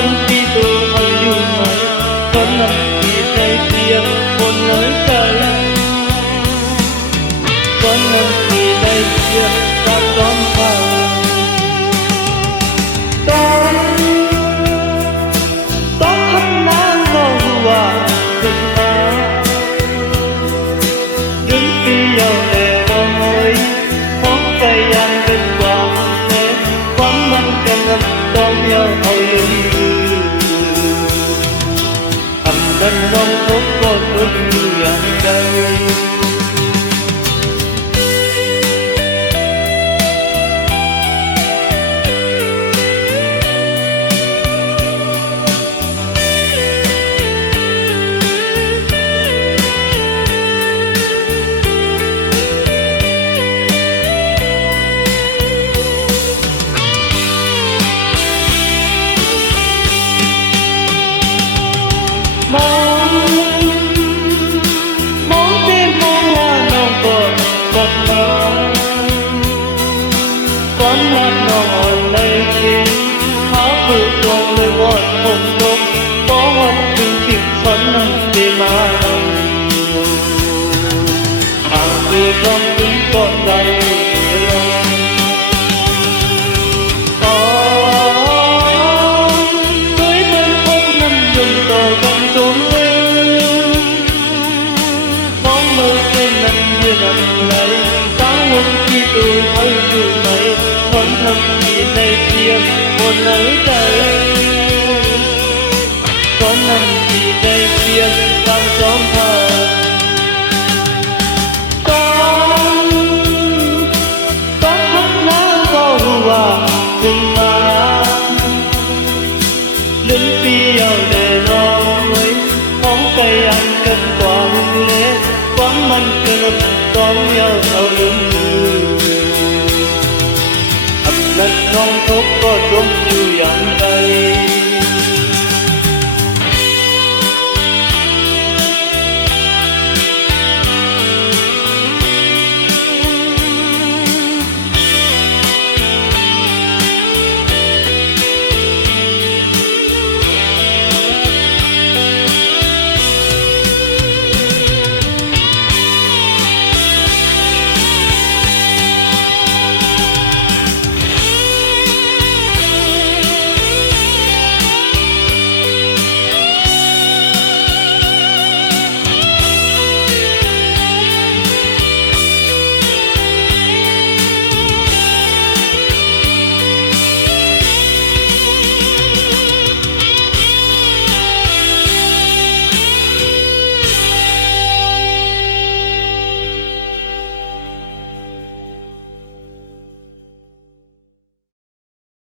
คนที่ตัวเขาอยู่ไหมคนนั้นที่ใจเสียงคนน้อยใจคนนั้นที่ใจเสียงตามร้อนเขาต้องทำน้ำก็ว่าขึ้นมาดึงปียาวแน่น้อยของใจยังเป็นความแน่ความมันกันนั้นต้องยาวเอาลืมอันนั้นน้องพบก็ทุกอย่างใจมองที่มองว่าน้องก็กลับมาความรักน้องอ่อนเลยคิดหาผู้ตรงเลยวอดผมตรงเพราะวันถึงที่ฉันนั้นได้มาหากคือต้องถึงก่อนใดที่ตัวเขาอยู่ไหนคนทำที่ในเพียงคนไหนใจคนนั้นที่ในเพียงตามสองทางต้องทักน้ำก็รู้ว่าถึงมาลืมปียาวแน่น้อยของใจยังกันกว่าเล็กความมันเกินต้องยาวเอาลืมนั้นน้องพบก็จมอยู่อย่าง